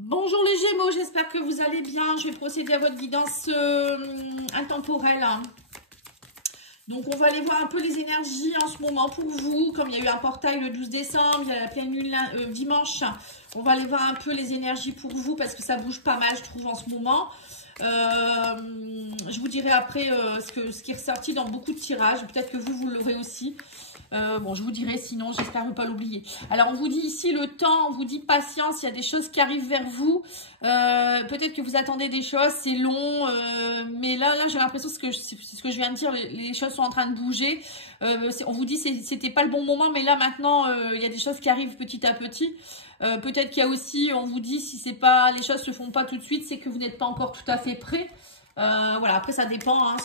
Bonjour les Gémeaux, j'espère que vous allez bien. Je vais procéder à votre guidance intemporelle. Donc on va aller voir un peu les énergies en ce moment pour vous. Comme il y a eu un portail le 12 décembre, il y a la pleine lune dimanche. On va aller voir un peu les énergies pour vous parce que ça bouge pas mal je trouve en ce moment. Je vous dirai après ce qui est ressorti dans beaucoup de tirages. Peut-être que vous l'aurez aussi. Bon, je vous dirai sinon, j'espère ne pas l'oublier. Alors, on vous dit ici le temps, on vous dit patience, il y a des choses qui arrivent vers vous. Peut-être que vous attendez des choses, c'est long, mais là j'ai l'impression, c'est ce que je viens de dire, les choses sont en train de bouger. On vous dit c'était pas le bon moment, mais là maintenant, il y a des choses qui arrivent petit à petit. Peut-être qu'il y a aussi, on vous dit, si c'est pas, les choses se font pas tout de suite, c'est que vous n'êtes pas encore tout à fait prêt. Voilà, après ça dépend, hein,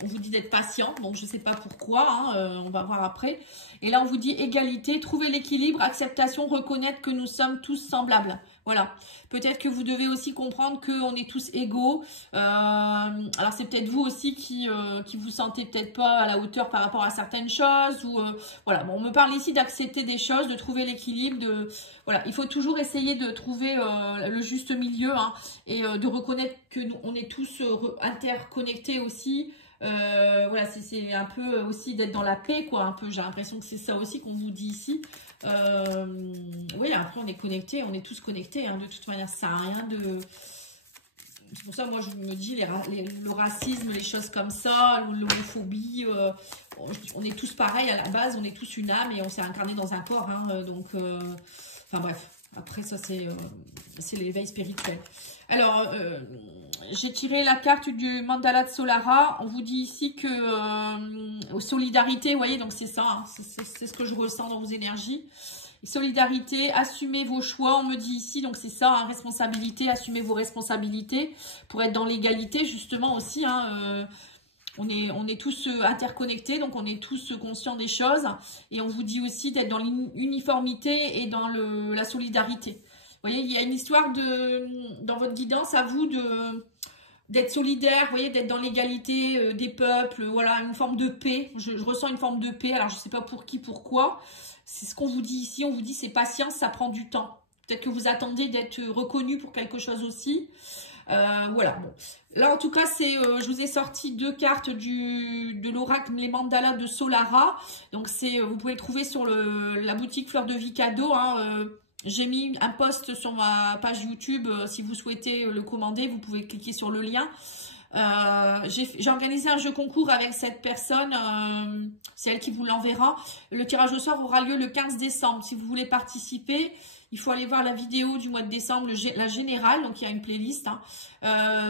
on vous dit d'être patient, donc je sais pas pourquoi, hein, on va voir après. Et là on vous dit égalité, trouver l'équilibre, acceptation, reconnaître que nous sommes tous semblables. Voilà, peut-être que vous devez aussi comprendre qu'on est tous égaux. Alors c'est peut-être vous aussi qui vous sentez peut-être pas à la hauteur par rapport à certaines choses. Ou voilà, bon, on me parle ici d'accepter des choses, de trouver l'équilibre. Voilà, il faut toujours essayer de trouver le juste milieu, hein, et de reconnaître que on est tous interconnectés aussi. Voilà, c'est un peu aussi d'être dans la paix, quoi, un peu. J'ai l'impression que c'est ça aussi qu'on vous dit ici. Oui, après on est connectés, on est tous connectés, hein, de toute manière, ça sert à rien de... C'est pour ça, moi, je me dis, le racisme, les choses comme ça, l'homophobie, on est tous pareils à la base, on est tous une âme et on s'est incarné dans un corps, hein, donc... Enfin bref, après ça, c'est l'éveil spirituel. Alors, j'ai tiré la carte du mandala de Solara. On vous dit ici que solidarité, vous voyez, donc c'est ça, hein, c'est ce que je ressens dans vos énergies. Solidarité, assumez vos choix, on me dit ici, donc c'est ça, hein, responsabilité, assumez vos responsabilités pour être dans l'égalité, justement aussi, hein, on est tous interconnectés, donc on est tous conscients des choses. Et on vous dit aussi d'être dans l'uniformité et dans la solidarité. Vous voyez, il y a une histoire dans votre guidance à vous d'être solidaire, vous voyez, d'être dans l'égalité des peuples, voilà, une forme de paix. Je ressens une forme de paix, alors je ne sais pas pour qui, pourquoi. C'est ce qu'on vous dit ici, on vous dit c'est patience, ça prend du temps. Peut-être que vous attendez d'être reconnu pour quelque chose aussi. Voilà, bon. Là, en tout cas, je vous ai sorti deux cartes de l'oracle, les mandalas de Solara. Donc, vous pouvez le trouver sur la boutique Fleur de Vie Cadeau, hein. J'ai mis un post sur ma page YouTube. Si vous souhaitez le commander, vous pouvez cliquer sur le lien. J'ai organisé un jeu concours avec cette personne, c'est elle qui vous l'enverra. Le tirage au sort aura lieu le 15 décembre. Si vous voulez participer, il faut aller voir la vidéo du mois de décembre, la générale, donc il y a une playlist, hein.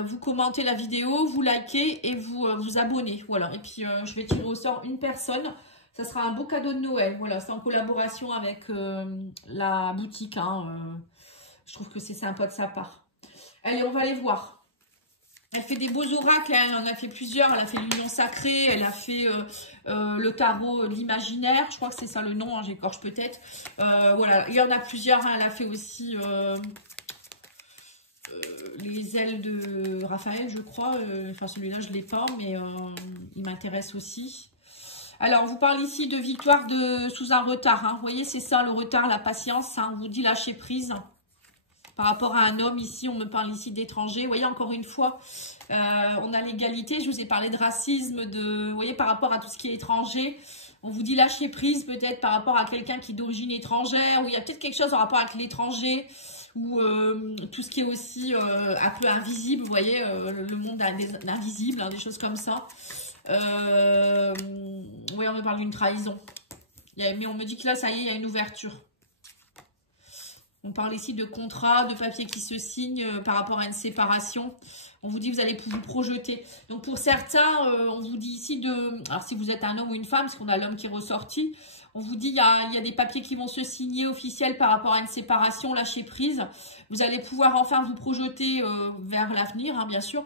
Vous commentez la vidéo, vous likez et vous abonnez, voilà. Et puis je vais tirer au sort une personne, ça sera un beau cadeau de Noël, voilà, c'est en collaboration avec la boutique, hein. Je trouve que c'est sympa de sa part. Allez, on va aller voir. Elle fait des beaux oracles, elle en a fait plusieurs, elle a fait l'union sacrée, elle a fait le tarot de l'imaginaire, je crois que c'est ça le nom, hein, j'écorche peut-être. Voilà, il y en a plusieurs, hein, elle a fait aussi les ailes de Raphaël, je crois. Enfin, celui-là, je ne l'ai pas, mais il m'intéresse aussi. Alors, on vous parle ici de victoire sous un retard, hein. Vous voyez, c'est ça le retard, la patience, hein. On vous dit lâcher prise. Par rapport à un homme, ici, on me parle ici d'étrangers. Vous voyez, encore une fois, on a l'égalité. Je vous ai parlé de racisme, vous voyez, par rapport à tout ce qui est étranger. On vous dit lâcher prise peut-être par rapport à quelqu'un qui est d'origine étrangère. Ou il y a peut-être quelque chose en rapport avec l'étranger. Ou tout ce qui est aussi un peu invisible. Vous voyez, le monde invisible, hein, des choses comme ça. Oui, on me parle d'une trahison. Mais on me dit que là, ça y est, il y a une ouverture. On parle ici de contrat, de papier qui se signe par rapport à une séparation. On vous dit que vous allez vous projeter. Donc pour certains, on vous dit ici alors si vous êtes un homme ou une femme, parce qu'on a l'homme qui est ressorti, on vous dit il y a des papiers qui vont se signer officiels par rapport à une séparation, lâcher prise. Vous allez pouvoir enfin vous projeter vers l'avenir, hein, bien sûr.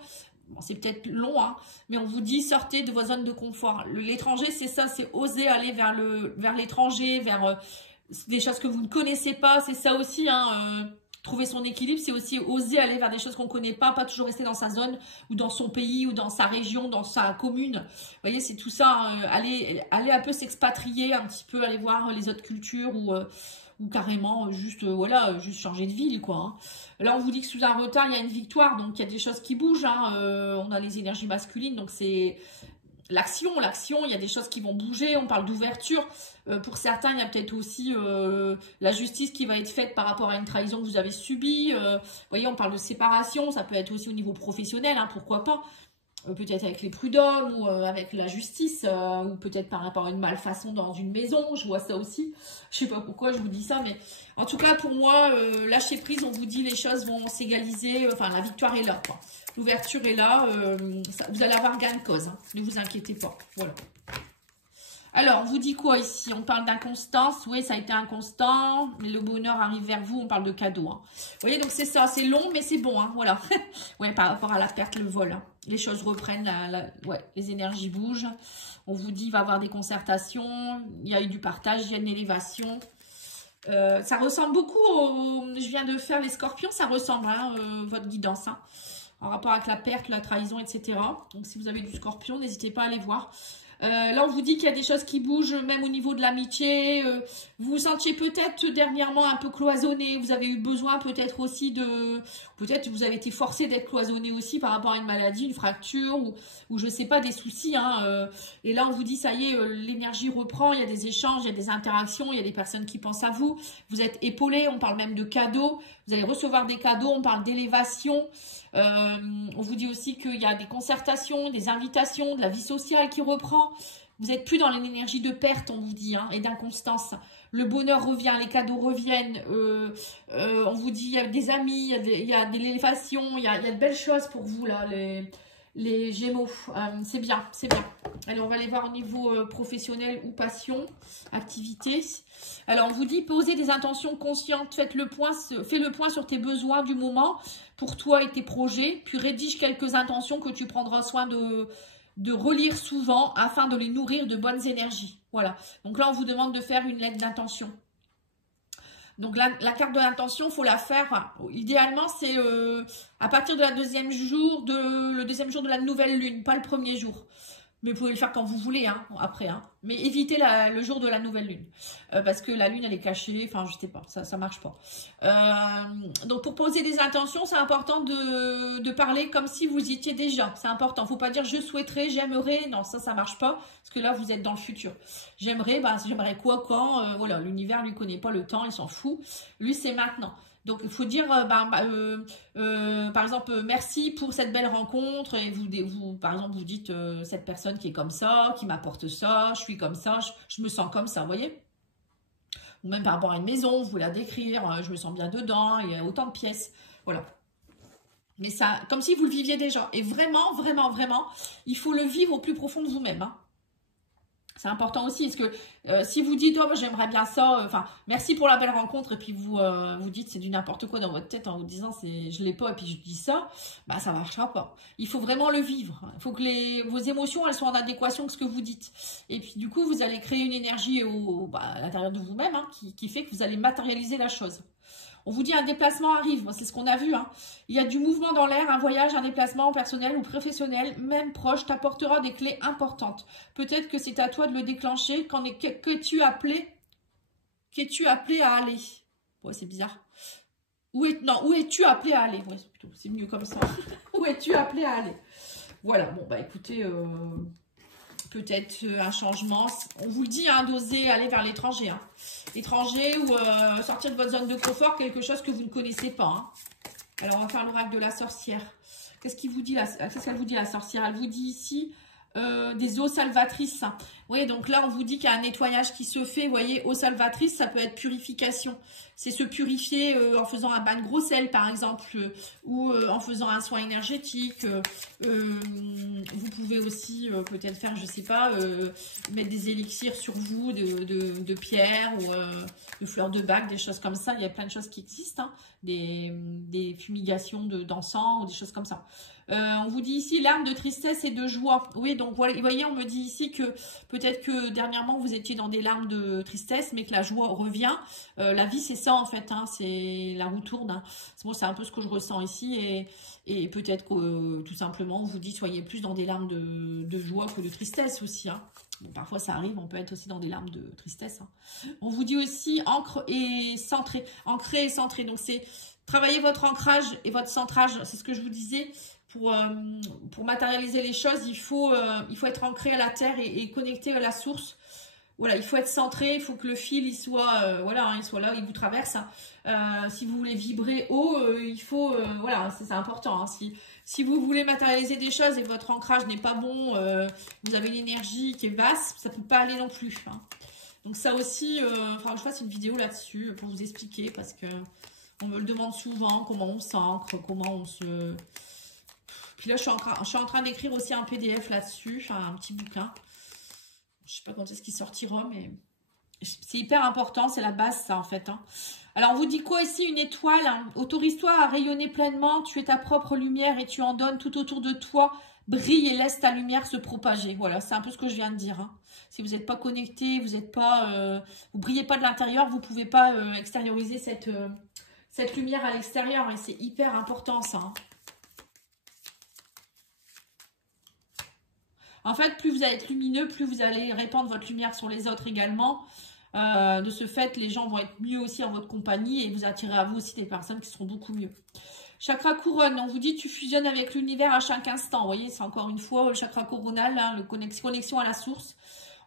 Bon, c'est peut-être long, hein, mais on vous dit sortez de vos zones de confort. L'étranger, c'est ça, c'est oser aller vers l'étranger, vers... des choses que vous ne connaissez pas, c'est ça aussi, hein, trouver son équilibre, c'est aussi oser aller vers des choses qu'on ne connaît pas toujours rester dans sa zone, ou dans son pays, ou dans sa région, dans sa commune. Vous voyez, c'est tout ça, aller un peu s'expatrier, un petit peu aller voir les autres cultures, ou ou carrément juste, voilà, juste changer de ville, quoi. Hein. Là, on vous dit que sous un retard, il y a une victoire, donc il y a des choses qui bougent. Hein. On a les énergies masculines, donc c'est l'action, il y a des choses qui vont bouger, on parle d'ouverture. Pour certains, il y a peut-être aussi la justice qui va être faite par rapport à une trahison que vous avez subie. Vous voyez, on parle de séparation, ça peut être aussi au niveau professionnel, hein, pourquoi pas. Peut-être avec les prud'hommes ou avec la justice, ou peut-être par rapport à une malfaçon dans une maison, je vois ça aussi. Je sais pas pourquoi je vous dis ça, mais en tout cas pour moi, lâcher prise, on vous dit les choses vont s'égaliser, enfin la victoire est là, quoi. L'ouverture est là, vous allez avoir gain de cause, hein, ne vous inquiétez pas, voilà. Alors, on vous dit quoi ici? On parle d'inconstance. Oui, ça a été inconstant. Mais le bonheur arrive vers vous. On parle de cadeau. Hein. Vous voyez, donc c'est ça. C'est long, mais c'est bon. Hein, voilà. Ouais, par rapport à la perte, le vol. Hein. Les choses reprennent. Ouais, les énergies bougent. On vous dit, il va y avoir des concertations. Il y a eu du partage. Il y a une élévation. Ça ressemble beaucoup au... Je viens de faire les scorpions. Ça ressemble, hein, votre guidance. Hein, en rapport avec la perte, la trahison, etc. Donc, si vous avez du scorpion, n'hésitez pas à aller voir. Là, on vous dit qu'il y a des choses qui bougent, même au niveau de l'amitié. Vous vous sentiez peut-être dernièrement un peu cloisonné. Vous avez eu besoin peut-être aussi de... Peut-être vous avez été forcé d'être cloisonné aussi par rapport à une maladie, une fracture ou je ne sais pas, des soucis. Hein, et là, on vous dit, ça y est, l'énergie reprend. Il y a des échanges, il y a des interactions, il y a des personnes qui pensent à vous. Vous êtes épaulé, on parle même de cadeaux. Vous allez recevoir des cadeaux, on parle d'élévation. On vous dit aussi qu'il y a des concertations, des invitations, de la vie sociale qui reprend. Vous n'êtes plus dans l'énergie de perte, on vous dit, hein, et d'inconstance. Le bonheur revient, les cadeaux reviennent. On vous dit, il y a des amis, il y a de l'élévation, il y a de belles choses pour vous, là, les Gémeaux. C'est bien, c'est bien. Allez, on va aller voir au niveau professionnel ou passion, activité. Alors, on vous dit, posez des intentions conscientes, fais le point sur tes besoins du moment pour toi et tes projets, puis rédige quelques intentions que tu prendras soin de relire souvent afin de les nourrir de bonnes énergies. Voilà. Donc là, on vous demande de faire une lettre d'intention. Donc la carte de l'intention, il faut la faire. Enfin, idéalement, c'est à partir de le deuxième jour de la nouvelle lune, pas le premier jour. Mais vous pouvez le faire quand vous voulez, hein, après. Hein. Mais évitez le jour de la nouvelle lune. Parce que la lune, elle est cachée. Enfin, je sais pas, ça marche pas. Donc, pour poser des intentions, c'est important de parler comme si vous y étiez déjà. C'est important. Faut pas dire « je souhaiterais »,« j'aimerais ». Non, ça marche pas. Parce que là, vous êtes dans le futur. J'aimerais, bah, j'aimerais quoi, quand. Voilà, l'univers, lui, connaît pas le temps. Il s'en fout. Lui, c'est maintenant. Donc, il faut dire, par exemple, merci pour cette belle rencontre. Et vous par exemple, vous dites, cette personne qui est comme ça, qui m'apporte ça, je suis comme ça, je me sens comme ça, vous voyez. Ou même par rapport à une maison, vous la décrire, je me sens bien dedans, il y a autant de pièces. Voilà. Mais ça, comme si vous le viviez déjà. Et vraiment, vraiment, vraiment, il faut le vivre au plus profond de vous-même, hein. C'est important aussi, parce que si vous dites, oh, j'aimerais bien ça, enfin, merci pour la belle rencontre, et puis vous dites, c'est du n'importe quoi dans votre tête en vous disant, je l'ai pas, et puis je dis ça, bah ça marchera pas. Il faut vraiment le vivre. Il faut que vos émotions, elles soient en adéquation avec ce que vous dites. Et puis du coup, vous allez créer une énergie à l'intérieur de vous-même, hein, qui fait que vous allez matérialiser la chose. On vous dit un déplacement arrive, c'est ce qu'on a vu. Hein. Il y a du mouvement dans l'air, un voyage, un déplacement personnel ou professionnel, même proche, t'apportera des clés importantes. Peut-être que c'est à toi de le déclencher. Qu'es-tu appelé à aller? Ouais, c'est bizarre. Où es-tu appelé à aller? Ouais, c'est mieux comme ça. Où es-tu appelé à aller? Voilà, bon, bah écoutez... peut-être un changement. On vous le dit, hein, d'oser aller vers l'étranger. Hein. Étranger ou sortir de votre zone de confort, quelque chose que vous ne connaissez pas. Hein. Alors, on va faire l'oracle de la sorcière. Qu'est-ce qu'elle vous dit, la sorcière? Elle vous dit ici des eaux salvatrices. Oui, donc là, on vous dit qu'il y a un nettoyage qui se fait. Vous voyez, eau salvatrice, ça peut être purification. C'est se purifier en faisant un bain de gros sel, par exemple, ou en faisant un soin énergétique. Vous pouvez aussi peut-être faire, je sais pas, mettre des élixirs sur vous de pierre ou de fleurs de bac, des choses comme ça. Il y a plein de choses qui existent, hein, des fumigations d'encens ou des choses comme ça. On vous dit ici l'arme de tristesse et de joie. Oui, Donc, voilà, vous voyez, on me dit ici que peut-être que dernièrement, vous étiez dans des larmes de tristesse, mais que la joie revient. La vie, c'est ça, en fait. Hein, c'est la roue tourne. Hein. Bon, c'est un peu ce que je ressens ici. Et peut-être que, tout simplement, on vous dit, soyez plus dans des larmes de joie que de tristesse aussi. Hein. Bon, parfois, ça arrive. On peut être aussi dans des larmes de tristesse. Hein. On vous dit aussi, ancre et centré. Ancré et centré. Donc, c'est travailler votre ancrage et votre centrage. C'est ce que je vous disais. Pour matérialiser les choses, il faut être ancré à la terre et connecté à la source. Voilà, il faut être centré, il faut que le fil il soit, voilà, hein, il soit là, il vous traverse. Si vous voulez vibrer haut, il faut, voilà, c'est important. Hein, si vous voulez matérialiser des choses et que votre ancrage n'est pas bon, vous avez une énergie qui est basse, ça ne peut pas aller non plus. Hein. Donc ça aussi, je fasse une vidéo là-dessus pour vous expliquer parce que on me le demande souvent, comment on s'ancre, comment on se... Puis là, je suis en train d'écrire aussi un PDF là-dessus, un petit bouquin. Je ne sais pas quand est-ce qu'il sortira, mais c'est hyper important, c'est la base, ça, en fait. Hein. Alors, on vous dit quoi ici? Une étoile, hein. Autorise-toi à rayonner pleinement, tu es ta propre lumière et tu en donnes tout autour de toi. Brille et laisse ta lumière se propager. Voilà, c'est un peu ce que je viens de dire. Hein. Si vous n'êtes pas connecté, vous brillez pas de l'intérieur, vous ne pouvez pas extérioriser cette lumière à l'extérieur. Et c'est hyper important, ça. Hein. En fait, plus vous allez être lumineux, plus vous allez répandre votre lumière sur les autres également. De ce fait, les gens vont être mieux aussi en votre compagnie et vous attirez à vous aussi des personnes qui seront beaucoup mieux. Chakra couronne, on vous dit tu fusionnes avec l'univers à chaque instant. Vous voyez, c'est encore une fois le chakra coronal, hein, le connexion à la source.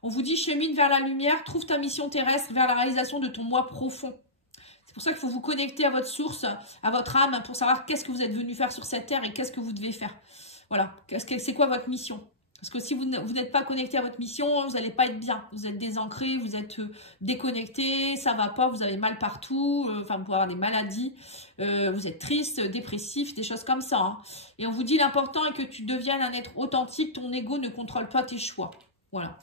On vous dit chemine vers la lumière, trouve ta mission terrestre vers la réalisation de ton moi profond. C'est pour ça qu'il faut vous connecter à votre source, à votre âme, pour savoir qu'est-ce que vous êtes venu faire sur cette terre et qu'est-ce que vous devez faire. Voilà, c'est quoi votre mission? Parce que si vous n'êtes pas connecté à votre mission, vous n'allez pas être bien. Vous êtes désancré, vous êtes déconnecté, ça ne va pas, vous avez mal partout, vous pouvez avoir des maladies, vous êtes triste, dépressif, des choses comme ça. Hein. Et on vous dit l'important est que tu deviennes un être authentique, ton ego ne contrôle pas tes choix. Voilà.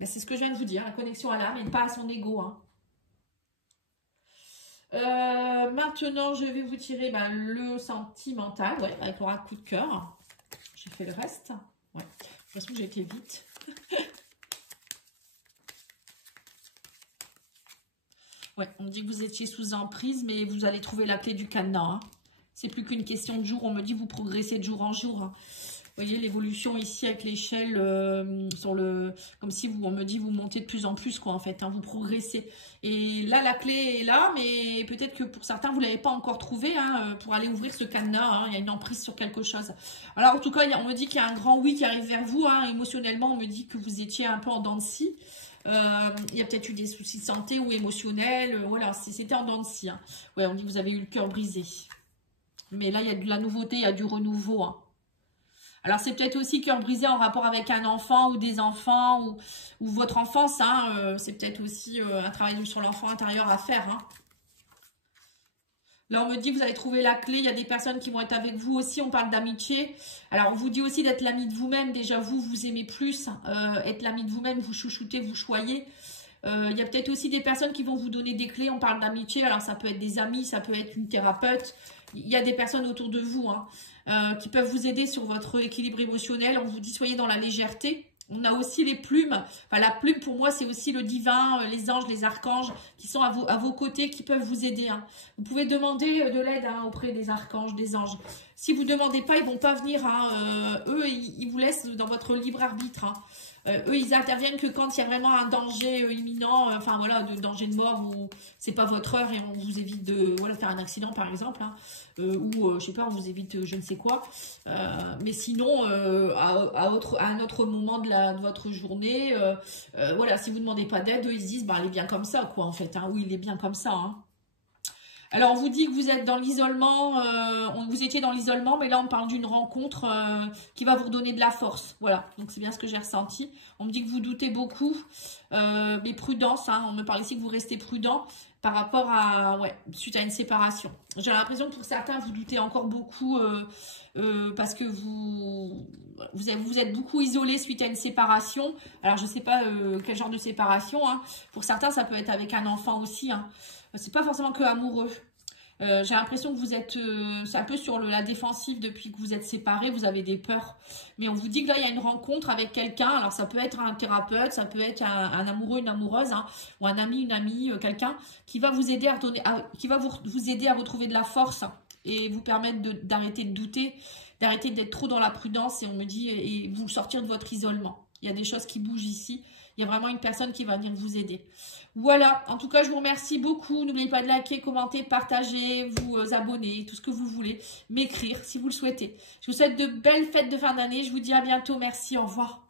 Ben, c'est ce que je viens de vous dire, la connexion à l'âme et pas à son ego. Hein. Maintenant, je vais vous tirer le sentimental, ouais, avec l'aura coup de cœur. J'ai fait le reste. Ouais. De toute façon, j'ai été vite. Ouais, on me dit que vous étiez sous emprise, mais vous allez trouver la clé du cadenas. Hein. C'est plus qu'une question de jour. On me dit que vous progressez de jour en jour. Hein. Vous voyez l'évolution ici avec l'échelle comme si on me dit vous montez de plus en plus quoi en fait, hein, vous progressez. Et là la clé est là, mais peut-être que pour certains vous l'avez pas encore trouvé hein, pour aller ouvrir ce cadenas. Hein, il y a une emprise sur quelque chose. Alors en tout cas on me dit qu'il y a un grand oui qui arrive vers vous. Hein, émotionnellement on me dit que vous étiez un peu en dents de scie. Il y a peut-être eu des soucis de santé ou émotionnels. Voilà, c'était en dents de scie. Hein. Ouais, on dit que vous avez eu le cœur brisé. Mais là il y a de la nouveauté, il y a du renouveau. Hein. Alors, c'est peut-être aussi cœur brisé en rapport avec un enfant ou des enfants ou votre enfance. Hein, c'est peut-être aussi un travail sur l'enfant intérieur à faire. Hein. Là, on me dit que vous allez trouver la clé. Il y a des personnes qui vont être avec vous aussi. On parle d'amitié. Alors, on vous dit aussi d'être l'ami de vous-même. Déjà, vous aimez plus. Être l'ami de vous-même, vous chouchoutez, vous choyez. Il y a peut-être aussi des personnes qui vont vous donner des clés. On parle d'amitié. Alors, ça peut être des amis, ça peut être une thérapeute. Il y a des personnes autour de vous hein, qui peuvent vous aider sur votre équilibre émotionnel. On vous dit soyez dans la légèreté. On a aussi les plumes. Enfin, la plume, pour moi, c'est aussi le divin, les anges, les archanges qui sont à vos côtés, qui peuvent vous aider. Hein. Vous pouvez demander de l'aide hein, auprès des archanges, des anges. Si vous ne demandez pas, ils ne vont pas venir. Hein. Eux, ils vous laissent dans votre libre arbitre. Hein. Eux, ils interviennent que quand il y a vraiment un danger imminent, enfin voilà, de danger de mort où c'est pas votre heure et on vous évite de faire un accident par exemple, hein, ou je sais pas, on vous évite je ne sais quoi. Mais sinon, à un autre moment de votre journée, voilà, si vous ne demandez pas d'aide, eux ils se disent, bah elle est bien comme ça quoi en fait, hein, oui il est bien comme ça. Hein. Alors, on vous dit que vous êtes dans l'isolement, vous étiez dans l'isolement, mais là, on parle d'une rencontre qui va vous redonner de la force. Voilà, donc c'est bien ce que j'ai ressenti. On me dit que vous doutez beaucoup, mais prudence, hein, on me parle ici que vous restez prudent par rapport à, suite à une séparation. J'ai l'impression que pour certains, vous doutez encore beaucoup parce que vous êtes beaucoup isolé suite à une séparation. Alors, je ne sais pas quel genre de séparation. Hein. Pour certains, ça peut être avec un enfant aussi, hein. C'est pas forcément que amoureux. J'ai l'impression que vous êtes c'est un peu sur la défensive depuis que vous êtes séparés, vous avez des peurs. Mais on vous dit que là, il y a une rencontre avec quelqu'un. Alors, ça peut être un thérapeute, ça peut être un amoureux, une amoureuse, hein, ou un ami, une amie, quelqu'un qui va vous aider qui va vous aider à retrouver de la force et vous permettre d'arrêter de douter, d'arrêter d'être trop dans la prudence et on me dit, et vous sortir de votre isolement. Il y a des choses qui bougent ici. Il y a vraiment une personne qui va venir vous aider. Voilà, en tout cas, je vous remercie beaucoup. N'oubliez pas de liker, commenter, partager, vous abonner, tout ce que vous voulez. M'écrire si vous le souhaitez. Je vous souhaite de belles fêtes de fin d'année. Je vous dis à bientôt. Merci, au revoir.